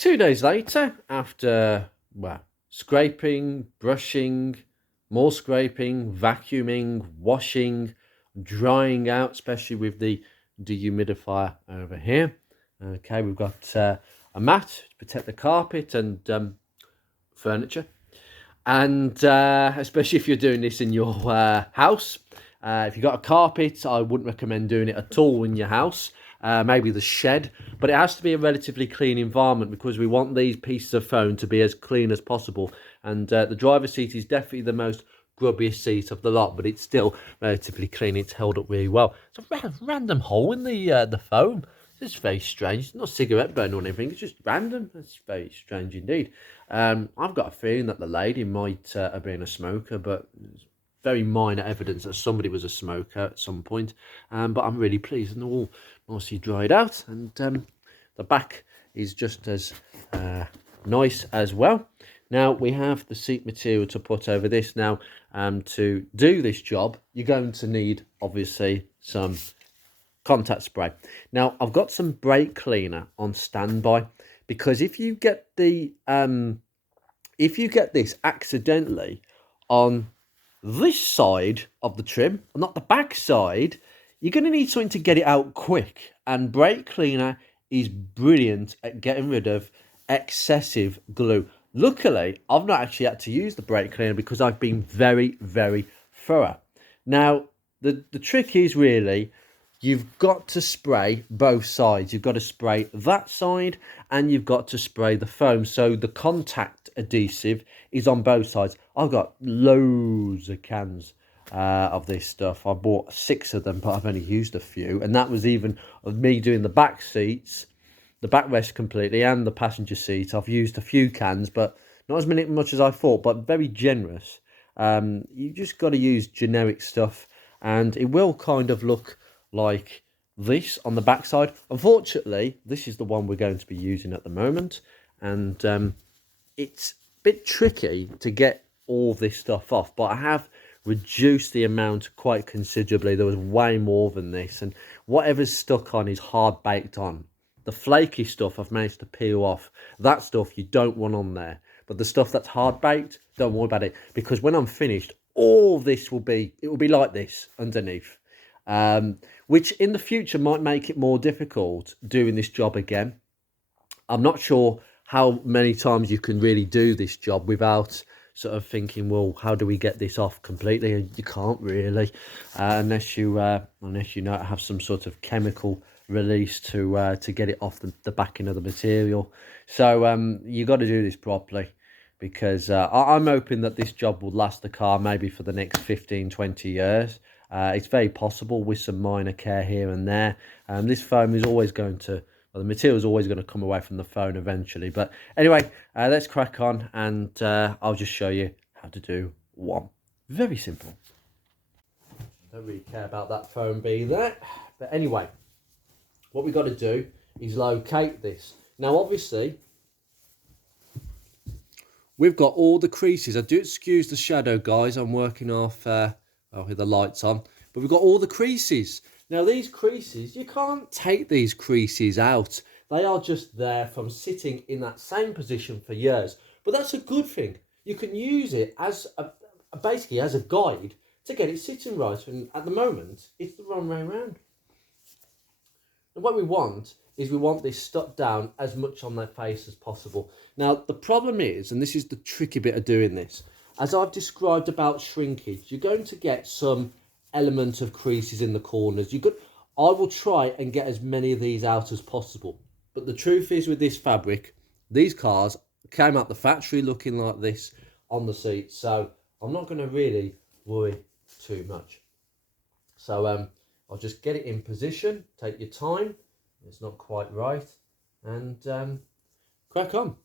2 days later, after, well, scraping, brushing, more scraping, vacuuming, washing, drying out, especially with the dehumidifier over here. Okay, we've got a mat to protect the carpet and furniture. And especially if you're doing this in your house. If you've got a carpet, I wouldn't recommend doing it at all in your house. Maybe the shed, but it has to be a relatively clean environment because we want these pieces of foam to be as clean as possible. And the driver's seat is definitely the most grubbiest seat of the lot, but it's still relatively clean. It's held up really well. It's a random hole in the foam. It's very strange. It's not a cigarette burn or anything. It's just random. It's very strange indeed. I've got a feeling that the lady might have been a smoker, but there's very minor evidence that somebody was a smoker at some point. But I'm really pleased, and all nicely dried out, and the back is just as nice as well. Now we have the seat material to put over this. Now to do this job, you're going to need obviously some contact spray. Now I've got some brake cleaner on standby because if you get this accidentally on this side of the trim, not the back side, you're going to need something to get it out quick. And brake cleaner is brilliant at getting rid of excessive glue. Luckily, I've not actually had to use the brake cleaner because I've been very, very thorough. Now, the trick is really, you've got to spray both sides. You've got to spray that side and you've got to spray the foam. So the contact adhesive is on both sides. I've got loads of cans of this stuff. I bought 6 of them, but I've only used a few. And that was even of me doing the back seats, the backrest completely, and the passenger seat. I've used a few cans, but not as much as I thought, but very generous. You just got to use generic stuff, and it will kind of look like this on the backside. Unfortunately, this is the one we're going to be using at the moment, and it's a bit tricky to get all this stuff off, but I have reduced the amount quite considerably. There was way more than this, and whatever's stuck on is hard baked on. The flaky stuff I've managed to peel off. That stuff you don't want on there, but the stuff that's hard baked, don't worry about it, because when I'm finished, all this will be like this underneath. Which in the future might make it more difficult doing this job again. I'm not sure how many times you can really do this job without sort of thinking, well, how do we get this off completely? And you can't really, unless you know how to have some sort of chemical release to get it off the backing of the material. So you got to do this properly, because I'm hoping that this job will last the car maybe for the next 15-20 years. It's very possible with some minor care here and there. This foam is always going to, well, the material is always going to come away from the phone eventually. But anyway, let's crack on, and I'll just show you how to do one. Very simple. Don't really care about that foam being there. But anyway, what we've got to do is locate this. Now, obviously, we've got all the creases. I do excuse the shadow, guys. I'm working off with the lights on. But we've got all the creases. Now, these creases, you can't take these creases out. They are just there from sitting in that same position for years. But that's a good thing. You can use it as basically as a guide to get it sitting right. And at the moment, it's the wrong way around. And what we want is we want this stuck down as much on their face as possible. Now, the problem is, and this is the tricky bit of doing this, as I've described about shrinkage, you're going to get some element of creases in the corners. I will try and get as many of these out as possible. But the truth is, with this fabric, these cars came out the factory looking like this on the seats. So I'm not going to really worry too much. So I'll just get it in position. Take your time. It's not quite right. And crack on.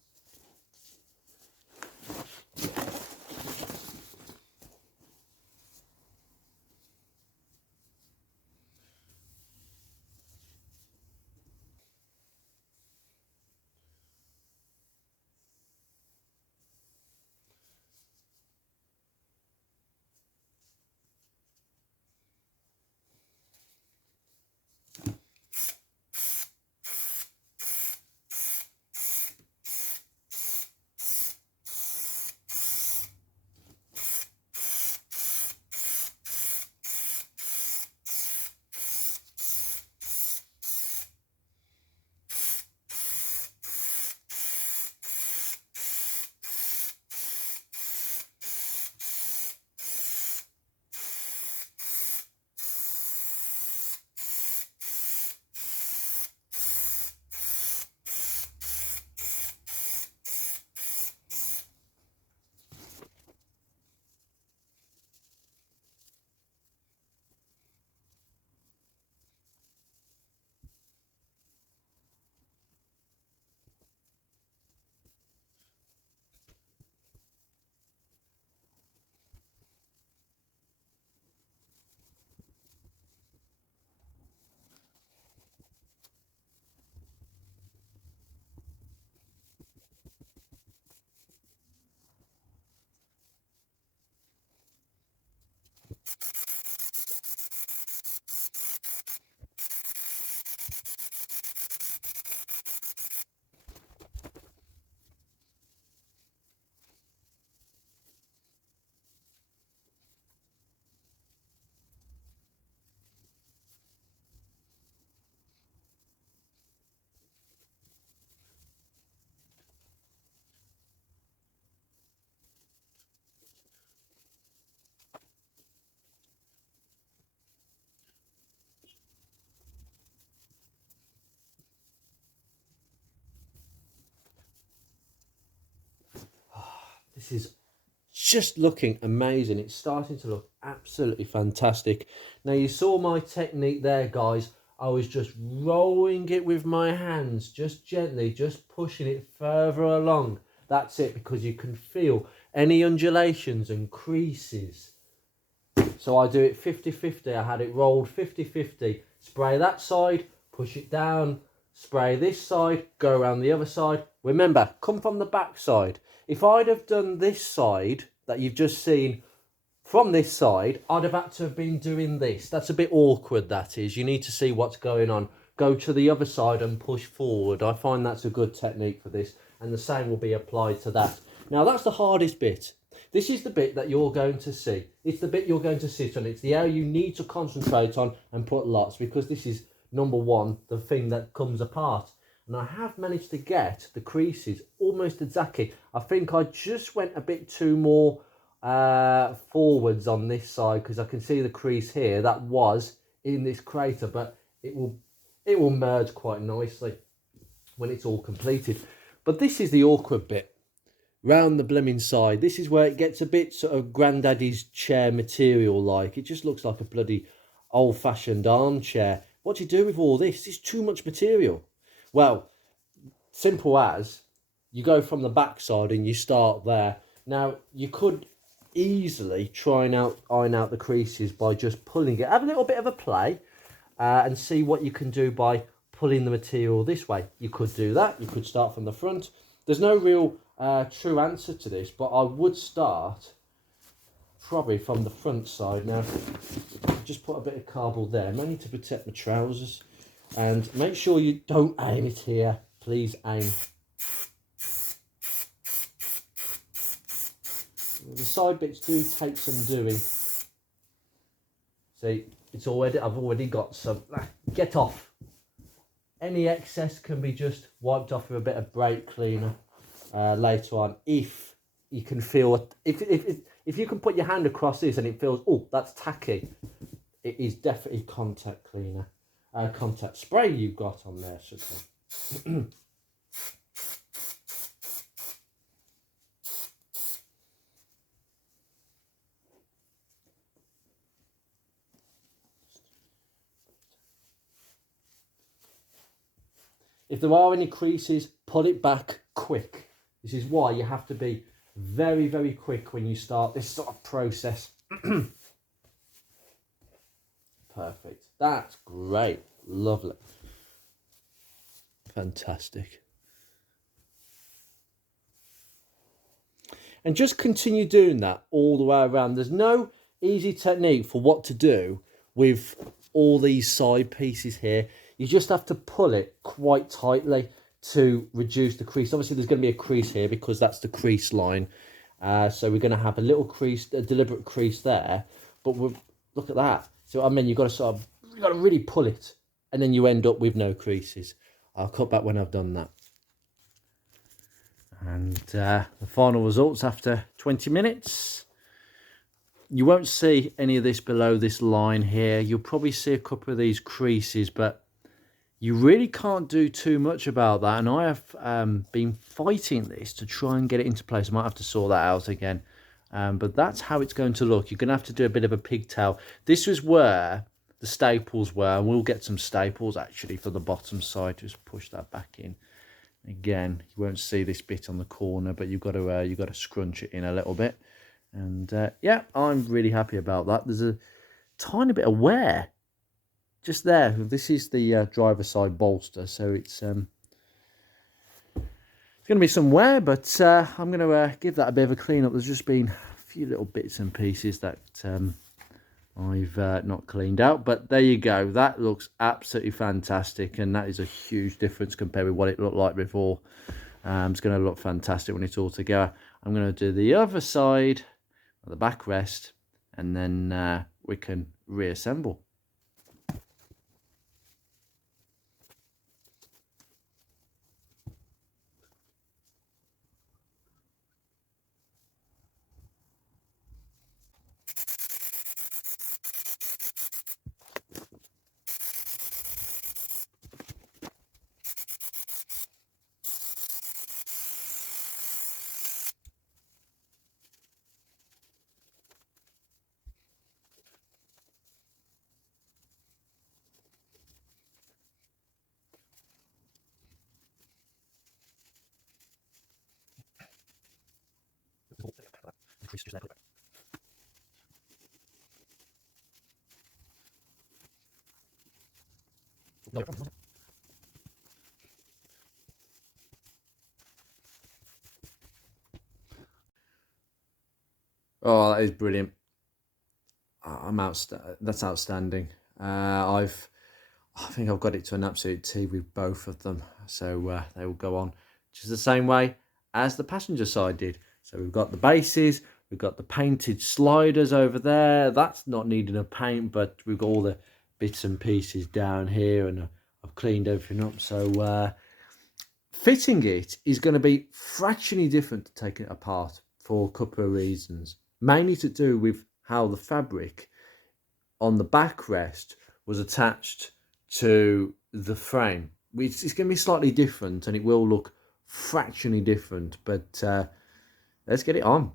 This is just looking amazing. It's starting to look absolutely fantastic. Now, you saw my technique there, guys. I was just rolling it with my hands, just gently, just pushing it further along. That's it, because you can feel any undulations and creases. So I do it 50-50. I had it rolled 50-50. Spray that side, push it down, spray this side, go around the other side. Remember, come from the back side. If I'd have done this side that you've just seen from this side, I'd have had to have been doing this. That's a bit awkward, that is. You need to see what's going on. Go to the other side and push forward. I find that's a good technique for this, and the same will be applied to that. Now, that's the hardest bit. This is the bit that you're going to see. It's the bit you're going to sit on. It's the area you need to concentrate on and put lots, because this is, number one, the thing that comes apart. And I have managed to get the creases almost exactly. I think I just went a bit too more forwards on this side, because I can see the crease here that was in this crater, but it will merge quite nicely when it's all completed. But this is the awkward bit. Round the blooming side, this is where it gets a bit sort of granddaddy's chair material like. It just looks like a bloody old-fashioned armchair. What do you do with all this? It's too much material. Well, simple as, you go from the back side and you start there. Now, you could easily try and iron out the creases by just pulling it. Have a little bit of a play and see what you can do by pulling the material this way. You could do that. You could start from the front. There's no real true answer to this, but I would start probably from the front side. Now, just put a bit of cardboard there, mainly to protect my trousers. And make sure you don't aim it here. Please aim. The side bits do take some doing. See, it's already, I've already got some. Get off. Any excess can be just wiped off with a bit of brake cleaner later on, if you can feel if you can put your hand across this and it feels, oh, that's tacky, it is definitely contact cleaner, contact spray you've got on there, should say. If there are any creases, pull it back quick. This is why you have to be very, very quick when you start this sort of process. Perfect. That's great. Lovely. Fantastic. And just continue doing that all the way around. There's no easy technique for what to do with all these side pieces here. You just have to pull it quite tightly to reduce the crease. Obviously, there's going to be a crease here because that's the crease line. So we're going to have a little crease, a deliberate crease there. But look at that. So I mean, you've got to really pull it, and then you end up with no creases. I'll cut back when I've done that. And the final results after 20 minutes. You won't see any of this below this line here. You'll probably see a couple of these creases, but you really can't do too much about that. And I have been fighting this to try and get it into place. I might have to sort that out again. But that's how it's going to look. You're going to have to do a bit of a pigtail. This was where the staples were. And we'll get some staples actually for the bottom side. Just push that back in. Again, you won't see this bit on the corner, but you've got to scrunch it in a little bit. And yeah, I'm really happy about that. There's a tiny bit of wear just there. This is the driver's side bolster, so it's going to be some wear, but I'm going to give that a bit of a clean up. There's just been a few little bits and pieces that I've not cleaned out, but there you go. That looks absolutely fantastic, and that is a huge difference compared with what it looked like before. It's going to look fantastic when it's all together. I'm going to do the other side, the backrest, and then we can reassemble. Oh, that is brilliant. That's outstanding. I think I've got it to an absolute T with both of them. So they will go on just the same way as the passenger side did. So we've got the bases, we've got the painted sliders over there. That's not needing a paint, but we've got all the bits and pieces down here, and I've cleaned everything up. So fitting it is going to be fractionally different to taking it apart for a couple of reasons. Mainly to do with how the fabric on the backrest was attached to the frame. It's going to be slightly different, and it will look fractionally different, but let's get it on.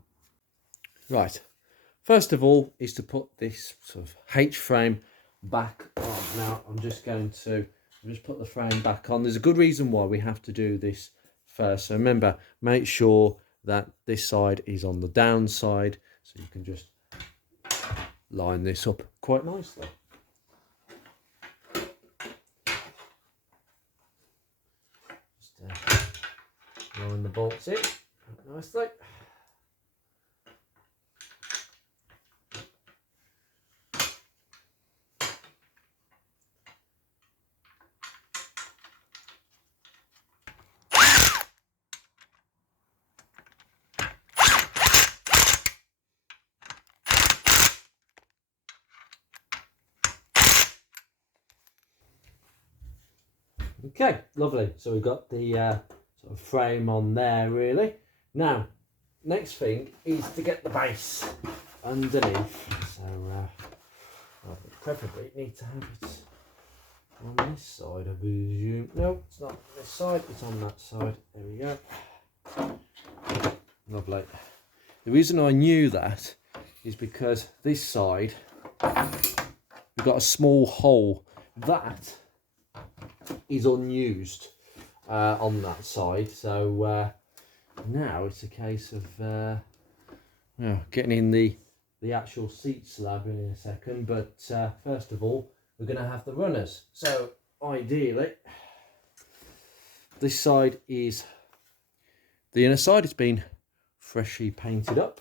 Right, first of all is to put this sort of H-frame back on. Now I'm just going to put the frame back on. There's a good reason why we have to do this first. So remember, make sure that this side is on the down side, so you can just line this up quite nicely. Just line the bolts in nicely. Okay, lovely. So we've got the sort of frame on there, really. Now, next thing is to get the base underneath. So, preferably need to have it on this side, I presume. No, it's not on this side, it's on that side. There we go. Lovely. The reason I knew that is because this side, we've got a small hole. That is unused on that side, so now it's a case of getting in the actual seat slab in a second, but first of all we're going to have the runners. So ideally this side is the inner side. It's been freshly painted up.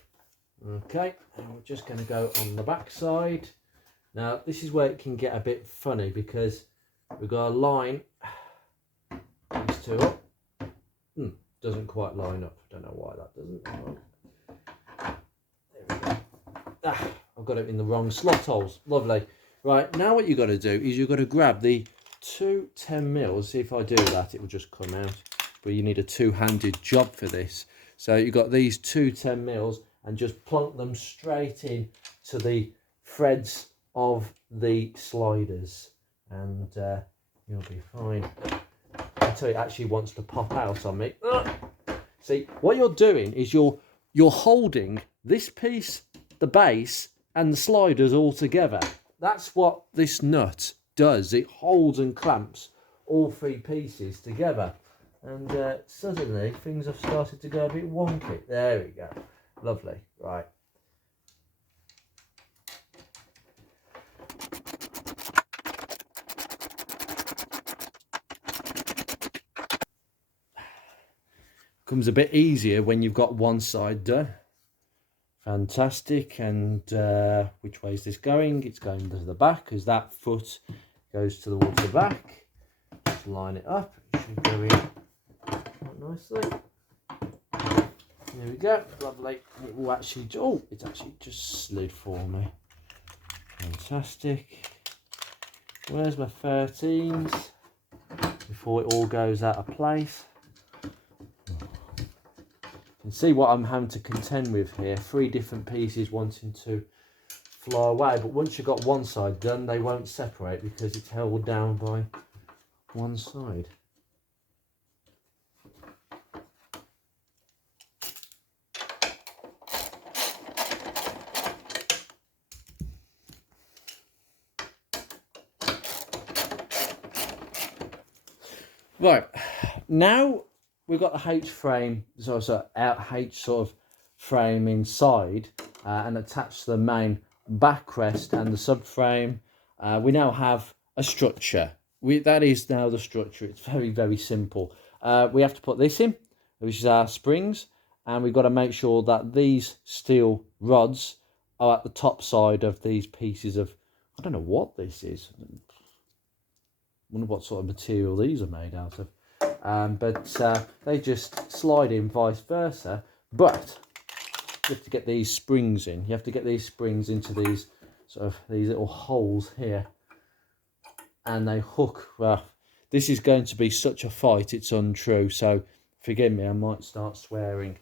Okay, and we're just going to go on the back side. Now this is where it can get a bit funny, because we've got a line these two up. Doesn't quite line up. Don't know why that doesn't. There we go. I've got it in the wrong slot holes. Lovely. Right, now what you've got to do is you've got to grab the two 10mm. See, if I do that, it will just come out. But you need a two-handed job for this. So you've got these two 10mm and just plonk them straight in to the threads of the sliders, and you'll be fine until it actually wants to pop out on me. See, what you're doing is you're holding this piece, the base, and the sliders all together. That's what this nut does. It holds and clamps all three pieces together. And suddenly things have started to go a bit wonky. There we go. Lovely. Right. Comes a bit easier when you've got one side done. Fantastic. And which way is this going? It's going to the back, because that foot goes towards the back. Just line it up. It should go in quite nicely. There we go. Lovely. It will actually, oh, it's actually just slid for me. Fantastic. Where's my 13s? Before it all goes out of place. You can see what I'm having to contend with here. Three different pieces wanting to fly away, but once you've got one side done, they won't separate because it's held down by one side. Right, now we've got the H frame, so H sort of frame inside and attach the main backrest and the subframe, we now have a structure. That is now the structure. It's very, very simple. We have to put this in, which is our springs, and we've got to make sure that these steel rods are at the top side of these pieces of, I don't know what this is. I wonder what sort of material these are made out of. But they just slide in vice versa. But you have to get these springs in. You have to get these springs into these these little holes here, and they hook. Well, this is going to be such a fight, it's untrue. So forgive me, I might start swearing.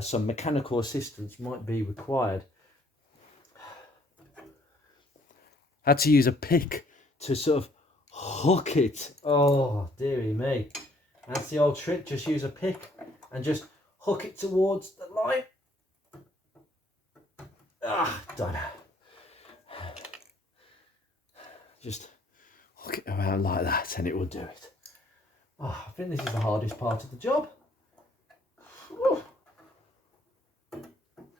Some mechanical assistance might be required. Had to use a pick to sort of hook it. Oh, dearie me. That's the old trick. Just use a pick and just hook it towards the line. Done. Just hook it around like that and it will do it. I think this is the hardest part of the job. Whew.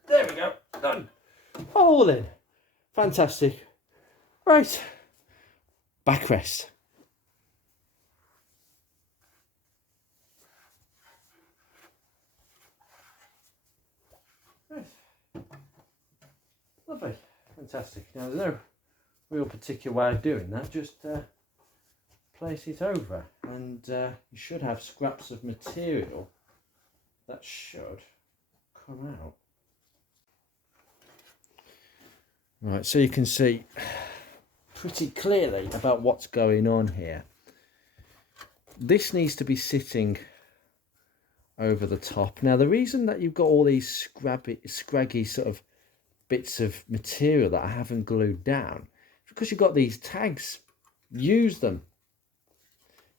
There we go. Done. All in. Fantastic. Right. Backrest. Right. Lovely. Fantastic. Now there's no real particular way of doing that. Just place it over and you should have scraps of material that should come out. Right, so you can see pretty clearly about what's going on here. This needs to be sitting over the top. Now the reason that you've got all these scraggy sort of bits of material that I haven't glued down is because you've got these tags. Use them.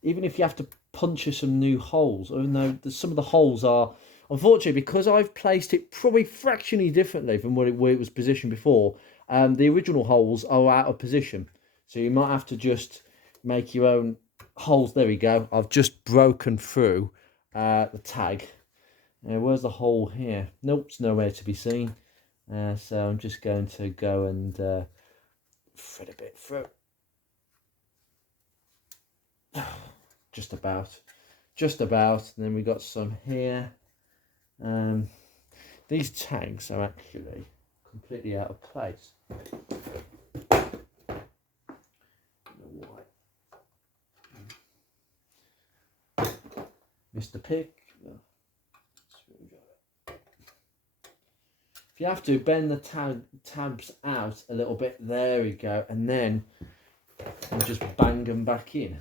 Even if you have to puncture some new holes, even though some of the holes are, unfortunately, because I've placed it probably fractionally differently from where it was positioned before, the original holes are out of position. So you might have to just make your own holes. There we go. I've just broken through the tag. Where's the hole here? Nope, it's nowhere to be seen. So I'm just going to go and thread a bit through. Just about. And then we got some here. These tags are actually completely out of place. Mr. Pick. If you have to, bend the tabs out a little bit. There we go. And then just bang them back in.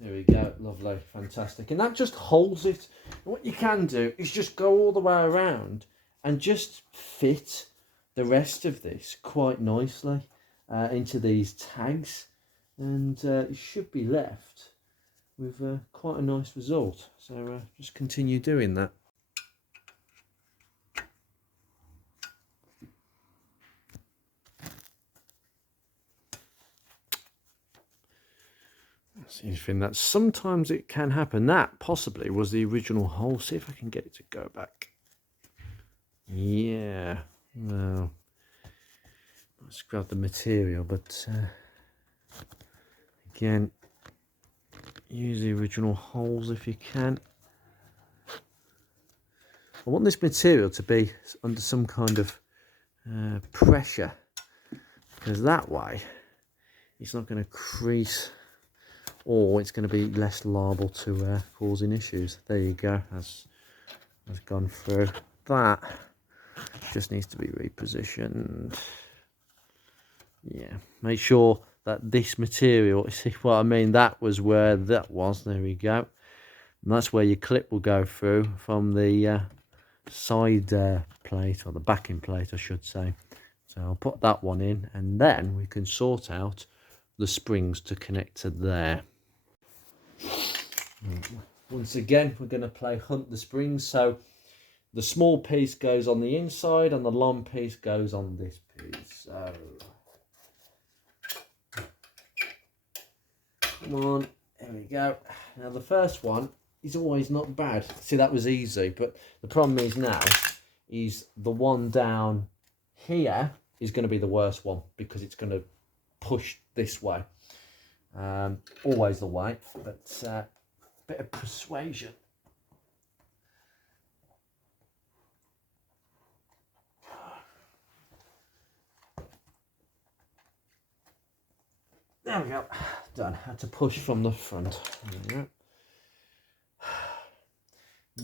There we go. Lovely. Fantastic. And that just holds it. And what you can do is just go all the way around and just fit the rest of this quite nicely into these tags. And it should be left with quite a nice result. So just continue doing that. That's the thing that sometimes it can happen. That possibly was the original hole. See if I can get it to go back. Yeah. Well, let's grab the material, but again, use the original holes if you can. I want this material to be under some kind of pressure, because that way it's not going to crease, or it's going to be less liable to causing issues. There you go. That's gone through. That just needs to be repositioned. Yeah, make sure that this material, see what I mean, that was where that was. There we go. And that's where your clip will go through from the side plate, or the backing plate I should say. So I'll put that one in, and then we can sort out the springs to connect to there. Once again, we're going to play hunt the springs. So the small piece goes on the inside and the long piece goes on this piece. So come on, there we go. Now the first one is always not bad. See, that was easy, but the problem is now is the one down here is going to be the worst one because it's going to push this way. Always the way, but bit of persuasion. There we go. Done. Had to push from the front. There we go.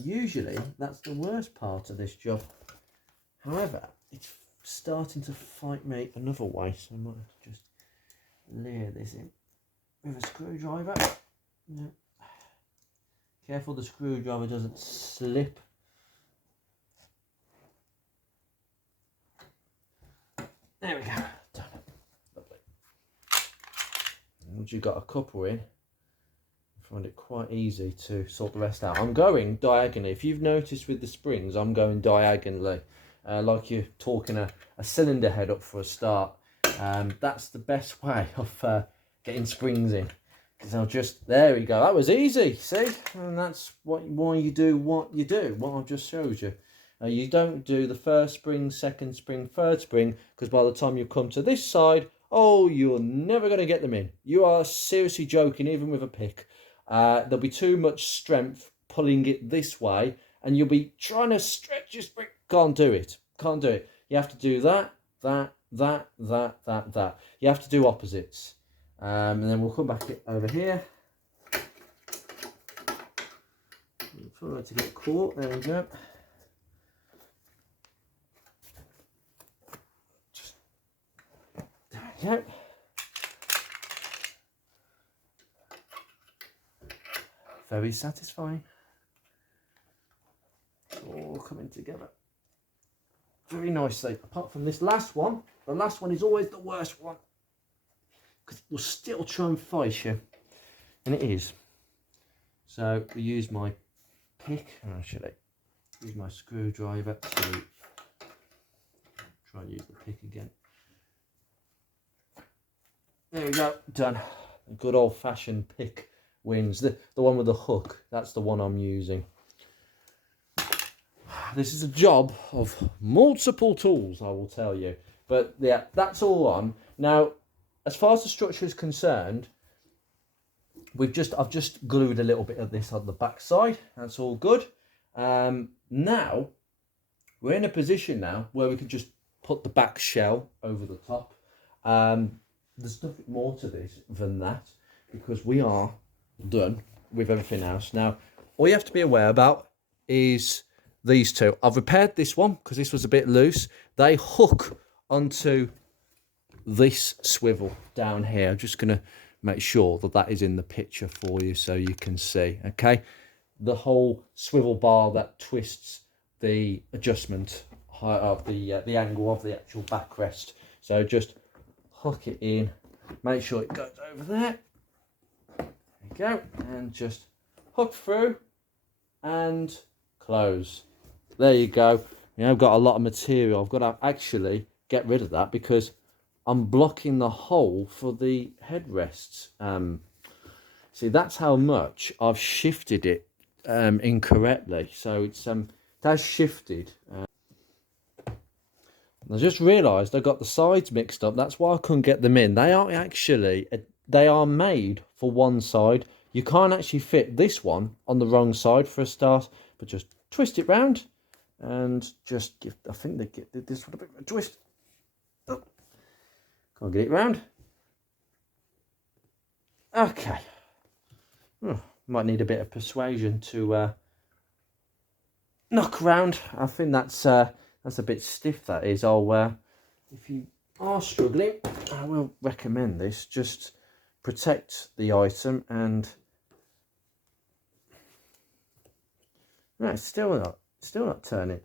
Usually that's the worst part of this job. However, it's starting to fight me another way, so I might have to just layer this in with a screwdriver. Yeah. Careful the screwdriver doesn't slip. There we go. Done. Lovely. Once you've got a couple in, I find it quite easy to sort the rest out. I'm going diagonally. If you've noticed with the springs, I'm going diagonally. Like you're talking a cylinder head up for a start. That's the best way of getting springs in. Because I'll just, there we go. That was easy, see? And that's why you do what you do, what I've just showed you. You don't do the first spring, second spring, third spring, because by the time you come to this side, oh, you're never going to get them in. You are seriously joking, even with a pick. There'll be too much strength pulling it this way, and you'll be trying to stretch your spring. Can't do it. Can't do it. You have to do that. You have to do opposites. And then we'll come back over here. Try not to get caught. There we go. There we go. Very satisfying. It's all coming together very nicely. Apart from this last one, the last one is always the worst one because it will still try and fight you, and it is. So we use my pick, actually use my screwdriver to try and use the pick again. There we go, done. A good old-fashioned pick wins. The one with the hook, that's the one I'm using. This is a job of multiple tools, I will tell you. But yeah, that's all on. Now, as far as the structure is concerned, I've just glued a little bit of this on the back side. That's all good. Now, we're in a position now where we can just put the back shell over the top. There's nothing more to this than that because we are done with everything else. Now, all you have to be aware about is these two. I've repaired this one because this was a bit loose. They hook onto this swivel down here. I'm just going to make sure that that is in the picture for you so you can see. Okay, the whole swivel bar that twists the adjustment of the angle of the actual backrest. So just hook it in. Make sure it goes over there. There you go, and just hook through and close. There you go. You know, I've got a lot of material. I've got to actually get rid of that because I'm blocking the hole for the headrests. See, that's how much I've shifted it incorrectly. So it has shifted. I just realised I got the sides mixed up. That's why I couldn't get them in. They are actually, they are made for one side. You can't actually fit this one on the wrong side for a start, but just twist it round and just give, I think they get this one a bit of a twist. Oh, can't get it round. Okay. Might need a bit of persuasion to knock around. I think that's a bit stiff, that is. If you are struggling, I will recommend this. Just protect the item and no, it's still not turning.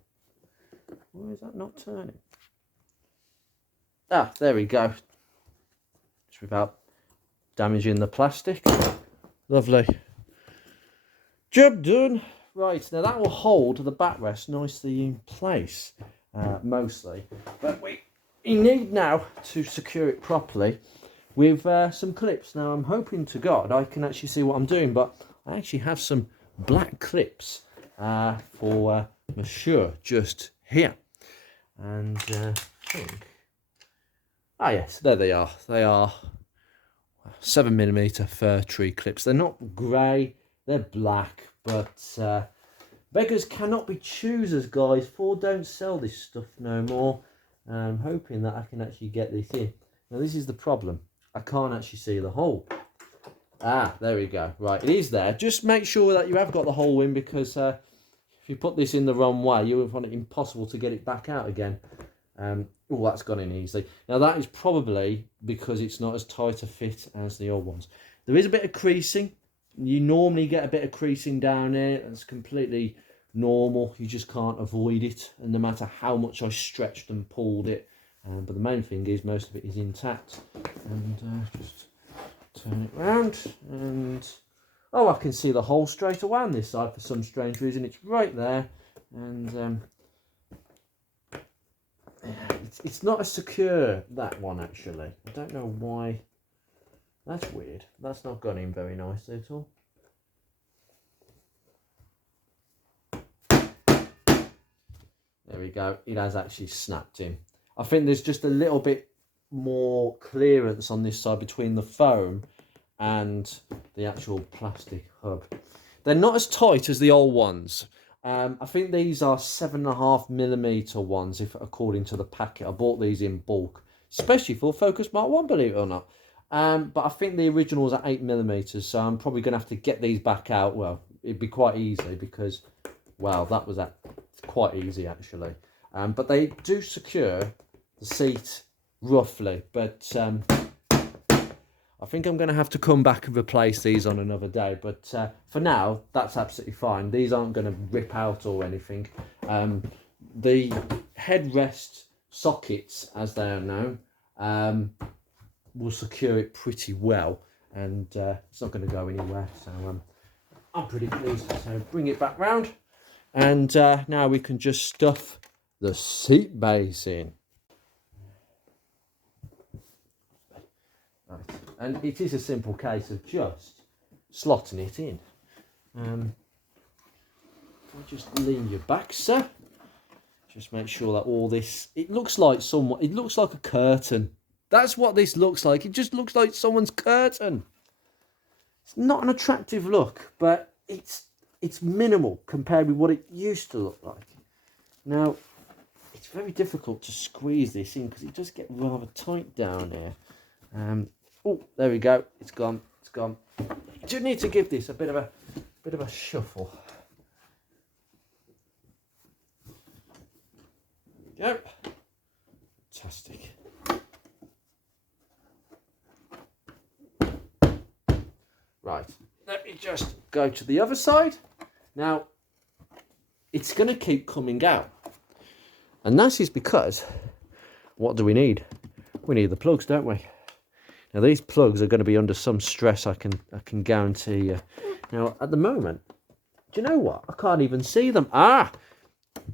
Why is that not turning? Ah, there we go. Just without damaging the plastic. Lovely. Job done. Right, now that will hold the backrest nicely in place, mostly. But we need now to secure it properly with some clips. Now I'm hoping to God I can actually see what I'm doing, but I actually have some black clips for Monsieur just here. And I think, yes, there they are. They are 7mm fir tree clips. They're not grey, they're black, but beggars cannot be choosers, guys. Ford don't sell this stuff no more. I'm hoping that I can actually get this in. Now, this is the problem. I can't actually see the hole. There we go. Right, it is there. Just make sure that you have got the hole in, because if you put this in the wrong way, you will find it impossible to get it back out again. Oh, that's gone in easily. Now, that is probably because it's not as tight a fit as the old ones. There is a bit of creasing. You normally get a bit of creasing down here. That's completely normal. You just can't avoid it. And no matter how much I stretched and pulled it. But the main thing is most of it is intact. And just turn it round. And I can see the hole straight away on this side for some strange reason. It's right there. And it's not as secure, that one, actually. I don't know why. That's weird. That's not gone in very nicely at all. There we go. It has actually snapped in. I think there's just a little bit more clearance on this side between the foam and the actual plastic hub. They're not as tight as the old ones. I think these are 7.5mm ones, if according to the packet. I bought these in bulk, especially for Focus Mark 1, believe it or not. But I think the originals are 8mm, so I'm probably going to have to get these back out. Well, it'd be quite easy because, wow, that was quite easy actually. But they do secure the seat roughly, but I think I'm going to have to come back and replace these on another day. But for now, that's absolutely fine. These aren't going to rip out or anything. The headrest sockets, as they are known, will secure it pretty well. And it's not going to go anywhere. So I'm pretty pleased. So bring it back round. And now we can just stuff the seat base in. Right. And it is a simple case of just slotting it in. Just lean your back, sir. Just make sure that all this, it looks like a curtain. That's what this looks like. It just looks like someone's curtain. It's not an attractive look, but it's minimal compared with what it used to look like. Now, it's very difficult to squeeze this in because it does get rather tight down here. Oh, there we go. It's gone. It's gone. You do need to give this a bit of a shuffle. There we go. Fantastic. Right. Let me just go to the other side. Now, it's going to keep coming out. And that is because, what do we need? We need the plugs, don't we? Now, these plugs are going to be under some stress, I can guarantee you. Now, at the moment, do you know what? I can't even see them.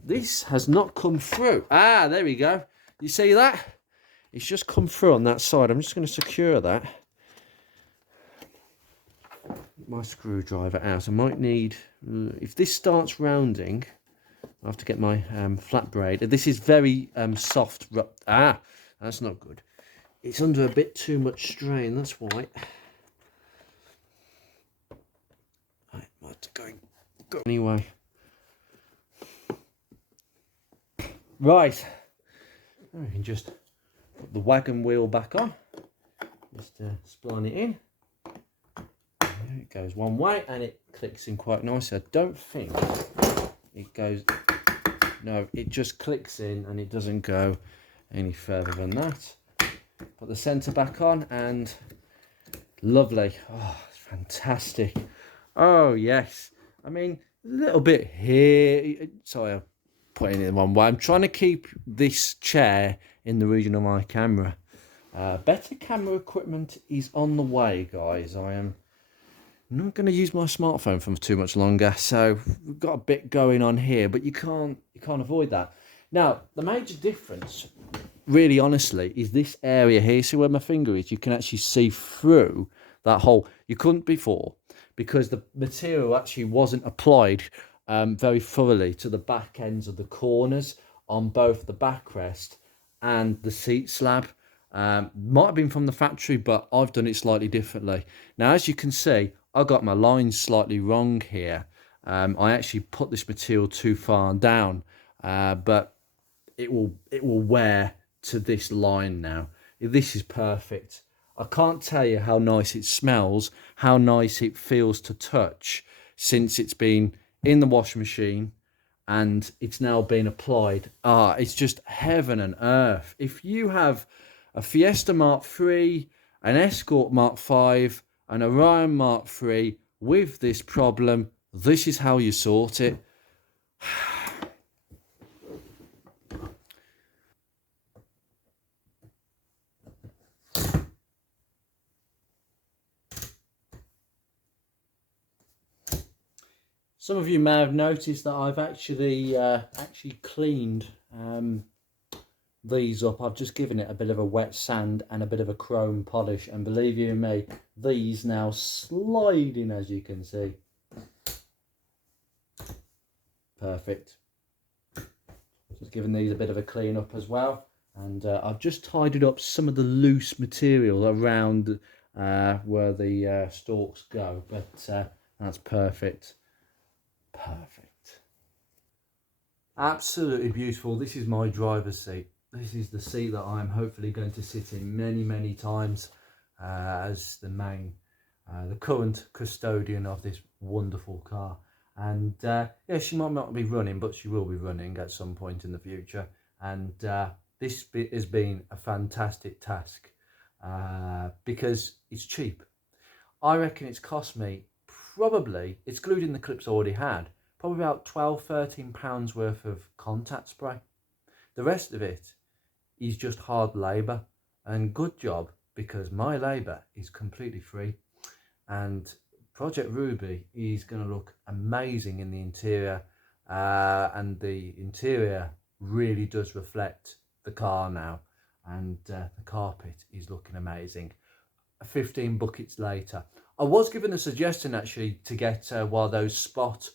This has not come through. There we go. You see that? It's just come through on that side. I'm just going to secure that. My screwdriver out. I might need, if this starts rounding, I'll have to get my flat braid. This is very soft. That's not good. It's under a bit too much strain, that's why. I might have to go anyway. Right. We can just put the wagon wheel back on. Just spline it in. There it goes one way and it clicks in quite nicely. I don't think it goes... No, it just clicks in and it doesn't go any further than that. Put the centre back on and lovely. Oh, it's fantastic. Oh, yes. I mean, a little bit here. Sorry, I'm putting it in one way. I'm trying to keep this chair in the region of my camera. Better camera equipment is on the way, guys. I am not going to use my smartphone for too much longer. So we've got a bit going on here, but you can't avoid that. Now, the major difference, really honestly, is this area here. See where my finger is? You can actually see through that hole. You couldn't before because the material actually wasn't applied very thoroughly to the back ends of the corners on both the backrest and the seat slab. Might have been from the factory, but I've done it slightly differently. Now, as you can see, I got my lines slightly wrong here. I actually put this material too far down, but it will wear to this line now. This is perfect. I can't tell you how nice it smells, how nice it feels to touch since it's been in the washing machine and it's now been applied. It's just heaven and earth. If you have a Fiesta Mark III, an Escort Mark V, an Orion Mark III with this problem, this is how you sort it. Some of you may have noticed that I've actually cleaned these up. I've just given it a bit of a wet sand and a bit of a chrome polish, and believe you me, these now sliding, as you can see. Perfect. Just giving these a bit of a clean up as well, and I've just tidied up some of the loose material around where the stalks go, but that's perfect. Perfect. Absolutely beautiful. This is my driver's seat. This is the seat that I'm hopefully going to sit in many times as the current custodian of this wonderful car. And yeah, she might not be running, but she will be running at some point in the future. And this has been a fantastic task because it's cheap. I reckon it's cost me, probably, excluding the clips I already had, probably about £12–13 worth of contact spray. The rest of it is just hard labour, and good job, because my labour is completely free, and Project Ruby is going to look amazing in the interior, and the interior really does reflect the car now, and the carpet is looking amazing. 15 buckets later, I was given a suggestion actually to get one of those spot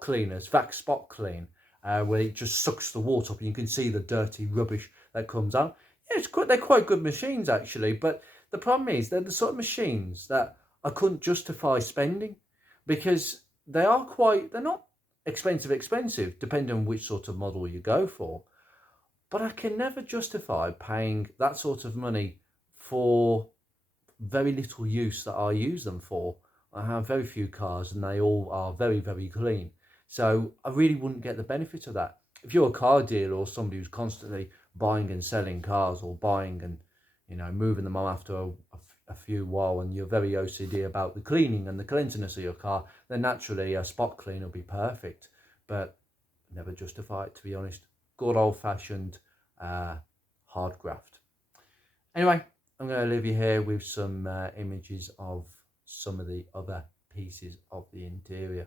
cleaners, Vac Spot Clean, where it just sucks the water up and you can see the dirty rubbish that comes out. Yeah, they're quite good machines actually, but the problem is they're the sort of machines that I couldn't justify spending, because they're not expensive depending on which sort of model you go for, but I can never justify paying that sort of money for very little use that I use them for. I have very few cars and they all are very clean, so I really wouldn't get the benefit of that. If you're a car dealer or somebody who's constantly buying and selling cars, or buying and moving them on after a few while, and you're very OCD about the cleaning and the cleanliness of your car, then naturally a spot clean will be perfect, but never justify it, to be honest. Good old-fashioned hard graft. Anyway, I'm going to leave you here with some images of some of the other pieces of the interior.